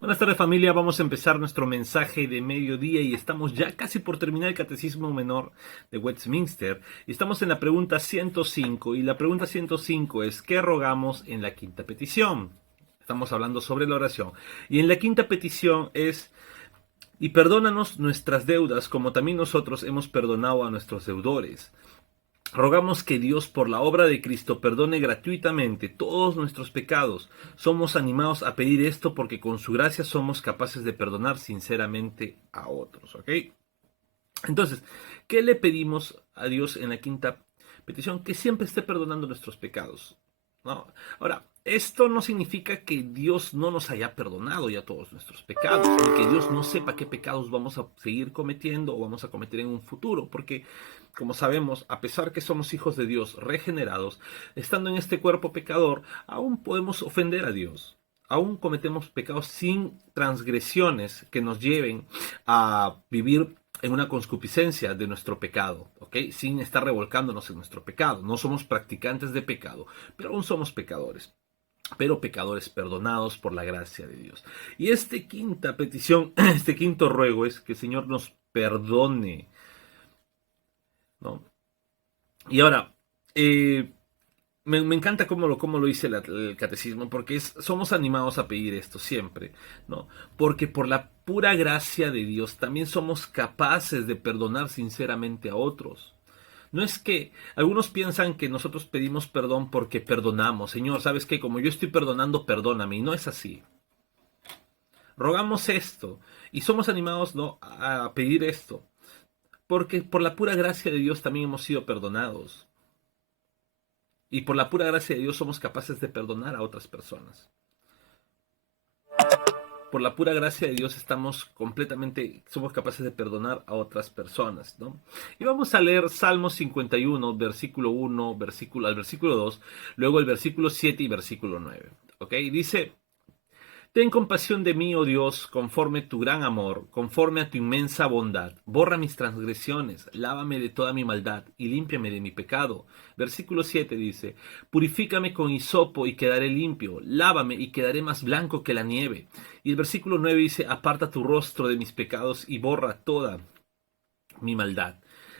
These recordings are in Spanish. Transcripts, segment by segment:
Buenas tardes familia, vamos a empezar nuestro mensaje de mediodía y estamos ya casi por terminar el Catecismo Menor de Westminster. Y estamos en la pregunta 105 y la pregunta 105 es ¿qué rogamos en la quinta petición? Estamos hablando sobre la oración. Y en la quinta petición es y perdónanos nuestras deudas como también nosotros hemos perdonado a nuestros deudores. Rogamos que Dios, por la obra de Cristo, perdone gratuitamente todos nuestros pecados. Somos animados a pedir esto porque con su gracia somos capaces de perdonar sinceramente a otros. ¿Ok? Entonces, ¿qué le pedimos a Dios en la quinta petición? Que siempre esté perdonando nuestros pecados. ¿No? Ahora, esto no significa que Dios no nos haya perdonado ya todos nuestros pecados, ni que Dios no sepa qué pecados vamos a seguir cometiendo o vamos a cometer en un futuro, porque, como sabemos, a pesar que somos hijos de Dios regenerados, estando en este cuerpo pecador, aún podemos ofender a Dios. Aún cometemos pecados sin transgresiones que nos lleven a vivir en una concupiscencia de nuestro pecado, ¿ok? Sin estar revolcándonos en nuestro pecado. No somos practicantes de pecado, pero aún somos pecadores. Pero pecadores perdonados por la gracia de Dios. Y esta quinta petición, este quinto ruego es que el Señor nos perdone, ¿no? Y ahora, eh, me encanta cómo lo dice el catecismo, porque somos animados a pedir esto siempre, ¿no? Porque por la pura gracia de Dios también somos capaces de perdonar sinceramente a otros. No es que algunos piensan que nosotros pedimos perdón porque perdonamos. Señor, ¿sabes qué? Como yo estoy perdonando, perdóname. Y no es así. Rogamos esto y somos animados, ¿no?, a pedir esto. Porque por la pura gracia de Dios también hemos sido perdonados. Y por la pura gracia de Dios somos capaces de perdonar a otras personas. Por la pura gracia de Dios somos capaces de perdonar a otras personas, ¿no? Y vamos a leer Salmos 51, versículo 1, al versículo 2, luego el versículo 7 y versículo 9, ¿ok? Dice: Ten compasión de mí, oh Dios, conforme tu gran amor, conforme a tu inmensa bondad. Borra mis transgresiones, lávame de toda mi maldad y límpiame de mi pecado. Versículo 7 dice: Purifícame con hisopo y quedaré limpio, lávame y quedaré más blanco que la nieve. Y el versículo 9 dice: Aparta tu rostro de mis pecados y borra toda mi maldad.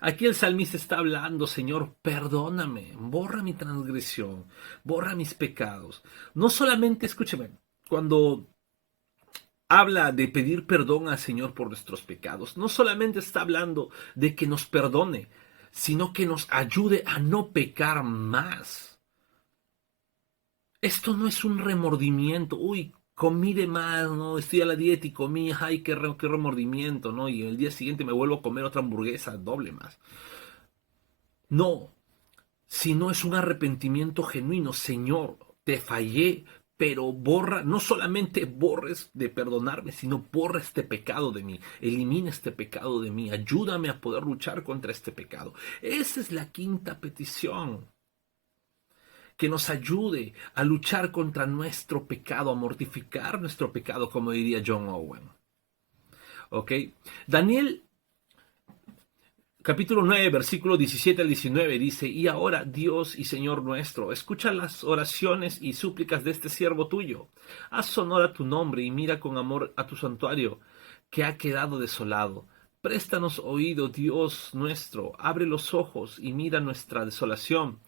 Aquí el salmista está hablando: Señor, perdóname, borra mi transgresión, borra mis pecados. No solamente, escúcheme, cuando habla de pedir perdón al Señor por nuestros pecados, no solamente está hablando de que nos perdone, sino que nos ayude a no pecar más. Esto no es un remordimiento. Uy, comí de más, ¿no? Estoy a la dieta y comí, ay, qué remordimiento, ¿no? Y el día siguiente me vuelvo a comer otra hamburguesa doble más. No, sino es un arrepentimiento genuino. Señor, te fallé, pero borra, no solamente borres de perdonarme, sino borra este pecado de mí, elimina este pecado de mí, ayúdame a poder luchar contra este pecado. Esa es la quinta petición, que nos ayude a luchar contra nuestro pecado, a mortificar nuestro pecado, como diría John Owen. ¿Ok? Daniel capítulo 9, versículo 17 al 19 dice: Y ahora, Dios y Señor nuestro, escucha las oraciones y súplicas de este siervo tuyo. Haz honor a tu nombre y mira con amor a tu santuario, que ha quedado desolado. Préstanos oído, Dios nuestro, abre los ojos y mira nuestra desolación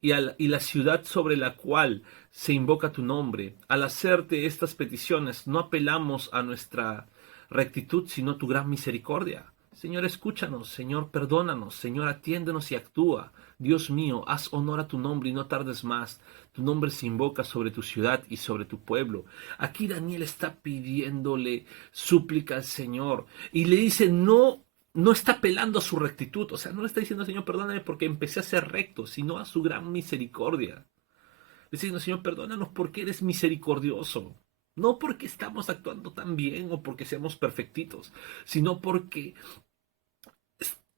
y la ciudad sobre la cual se invoca tu nombre. Al hacerte estas peticiones, no apelamos a nuestra rectitud, sino tu gran misericordia. Señor, escúchanos, Señor, perdónanos, Señor, atiéndenos y actúa. Dios mío, haz honor a tu nombre y no tardes más. Tu nombre se invoca sobre tu ciudad y sobre tu pueblo. Aquí Daniel está pidiéndole súplica al Señor y le dice: no está apelando a su rectitud, o sea, no le está diciendo: Señor, perdóname porque empecé a ser recto, sino a su gran misericordia. Diciendo: Señor, perdónanos porque eres misericordioso. No porque estamos actuando tan bien o porque seamos perfectitos, sino porque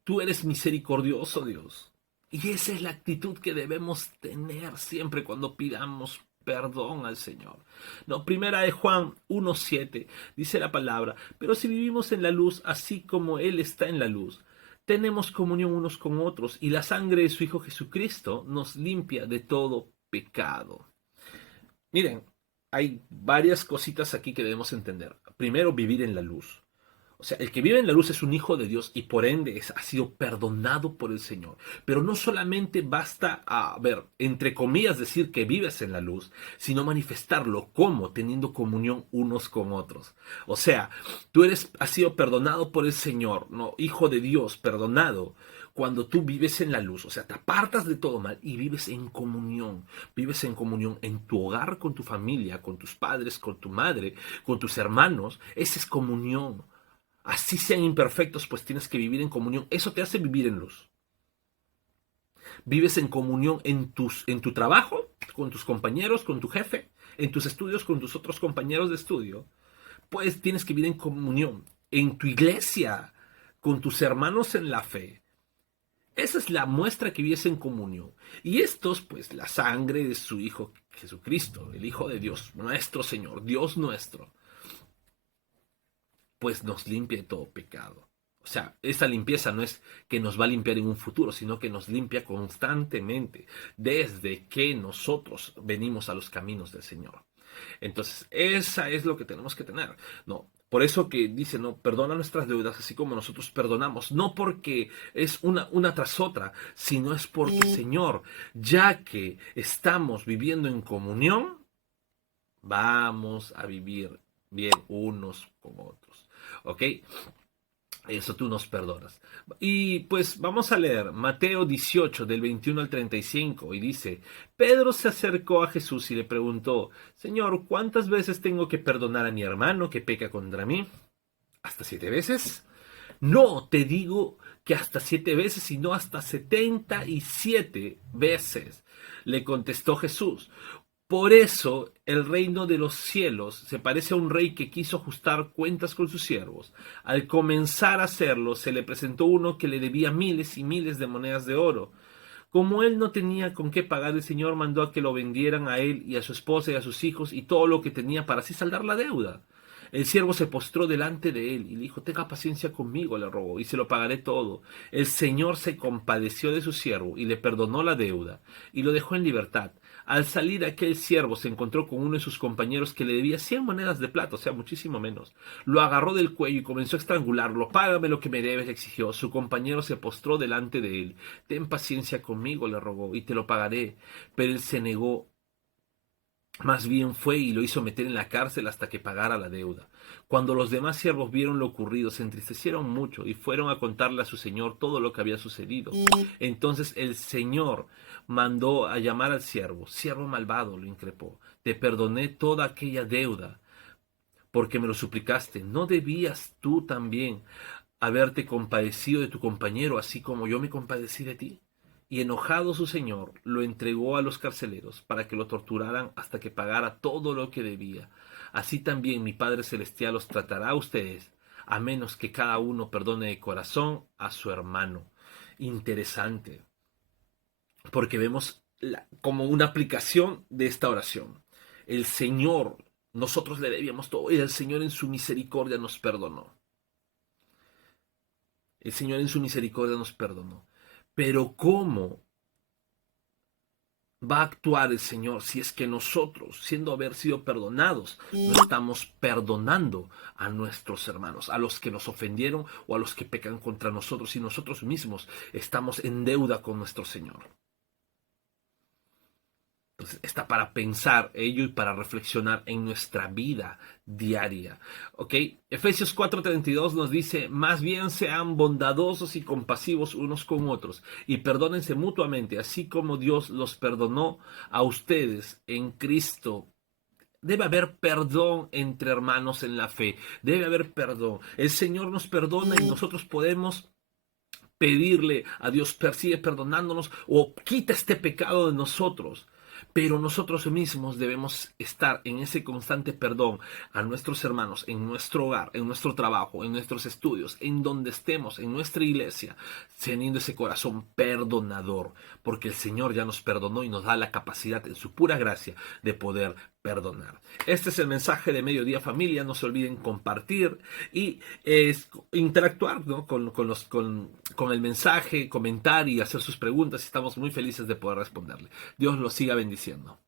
tú eres misericordioso, Dios. Y esa es la actitud que debemos tener siempre cuando pidamos perdón al Señor. No, primera de Juan 1:7 dice la palabra: pero si vivimos en la luz, así como Él está en la luz, tenemos comunión unos con otros, y la sangre de su Hijo Jesucristo nos limpia de todo pecado. Miren, hay varias cositas aquí que debemos entender. Primero, vivir en la luz. O sea, el que vive en la luz es un hijo de Dios y por ende ha sido perdonado por el Señor. Pero no solamente basta, a ver, entre comillas, decir que vives en la luz, sino manifestarlo como teniendo comunión unos con otros. O sea, has sido perdonado por el Señor, ¿no? Hijo de Dios, perdonado. Cuando tú vives en la luz, o sea, te apartas de todo mal y vives en comunión en tu hogar, con tu familia, con tus padres, con tu madre, con tus hermanos, esa es comunión. Así sean imperfectos, pues tienes que vivir en comunión. Eso te hace vivir en luz. Vives en comunión en tu trabajo, con tus compañeros, con tu jefe, en tus estudios, con tus otros compañeros de estudio. Pues tienes que vivir en comunión en tu iglesia, con tus hermanos en la fe. Esa es la muestra que vives en comunión. Y estos, pues, la sangre de su Hijo Jesucristo, el Hijo de Dios, nuestro Señor, Dios nuestro, pues nos limpia de todo pecado. O sea, esa limpieza no es que nos va a limpiar en un futuro, sino que nos limpia constantemente desde que nosotros venimos a los caminos del Señor. Entonces, esa es lo que tenemos que tener. No, por eso que dice, no, perdona nuestras deudas así como nosotros perdonamos. No porque es una tras otra, sino es porque, Señor, ya que estamos viviendo en comunión, vamos a vivir bien unos con otros. ¿Ok? Eso tú nos perdonas. Y pues vamos a leer Mateo 18 del 21 al 35 y dice, Pedro se acercó a Jesús y le preguntó, Señor, ¿cuántas veces tengo que perdonar a mi hermano que peca contra mí? ¿Hasta 7 veces? No, te digo que hasta 7 veces, sino hasta 77 veces. Le contestó Jesús. Por eso el reino de los cielos se parece a un rey que quiso ajustar cuentas con sus siervos. Al comenzar a hacerlo, se le presentó uno que le debía miles y miles de monedas de oro. Como él no tenía con qué pagar, el Señor mandó a que lo vendieran a él y a su esposa y a sus hijos y todo lo que tenía para así saldar la deuda. El siervo se postró delante de él y le dijo, tenga paciencia conmigo, le rogó, y se lo pagaré todo. El Señor se compadeció de su siervo y le perdonó la deuda y lo dejó en libertad. Al salir aquel siervo se encontró con uno de sus compañeros que le debía 100 monedas de plata, o sea, muchísimo menos. Lo agarró del cuello y comenzó a estrangularlo. Págame lo que me debes, le exigió. Su compañero se postró delante de él. Ten paciencia conmigo, le rogó, y te lo pagaré. Pero él se negó. Más bien fue y lo hizo meter en la cárcel hasta que pagara la deuda. Cuando los demás siervos vieron lo ocurrido, se entristecieron mucho y fueron a contarle a su señor todo lo que había sucedido. Entonces el señor mandó a llamar al siervo. Siervo malvado, lo increpó. Te perdoné toda aquella deuda porque me lo suplicaste. ¿No debías tú también haberte compadecido de tu compañero así como yo me compadecí de ti? Y enojado su señor, lo entregó a los carceleros para que lo torturaran hasta que pagara todo lo que debía. Así también mi Padre Celestial os tratará a ustedes, a menos que cada uno perdone de corazón a su hermano. Interesante, porque vemos como una aplicación de esta oración. El Señor, nosotros le debíamos todo, y el Señor en su misericordia nos perdonó. El Señor en su misericordia nos perdonó. Pero ¿cómo va a actuar el Señor si es que nosotros, siendo haber sido perdonados, no estamos perdonando a nuestros hermanos, a los que nos ofendieron o a los que pecan contra nosotros y nosotros mismos estamos en deuda con nuestro Señor? Entonces, está para pensar ello y para reflexionar en nuestra vida diaria. ¿Ok? Efesios 4:32 nos dice, más bien sean bondadosos y compasivos unos con otros y perdónense mutuamente, así como Dios los perdonó a ustedes en Cristo. Debe haber perdón entre hermanos en la fe. Debe haber perdón. El Señor nos perdona y nosotros podemos pedirle a Dios, sigue perdonándonos o quita este pecado de nosotros. Pero nosotros mismos debemos estar en ese constante perdón a nuestros hermanos, en nuestro hogar, en nuestro trabajo, en nuestros estudios, en donde estemos, en nuestra iglesia, teniendo ese corazón perdonador, porque el Señor ya nos perdonó y nos da la capacidad en su pura gracia de poder perdonar. Este es el mensaje de Mediodía Familia. No se olviden compartir y interactuar, ¿no? con el mensaje, comentar y hacer sus preguntas. Estamos muy felices de poder responderle. Dios los siga bendiciendo.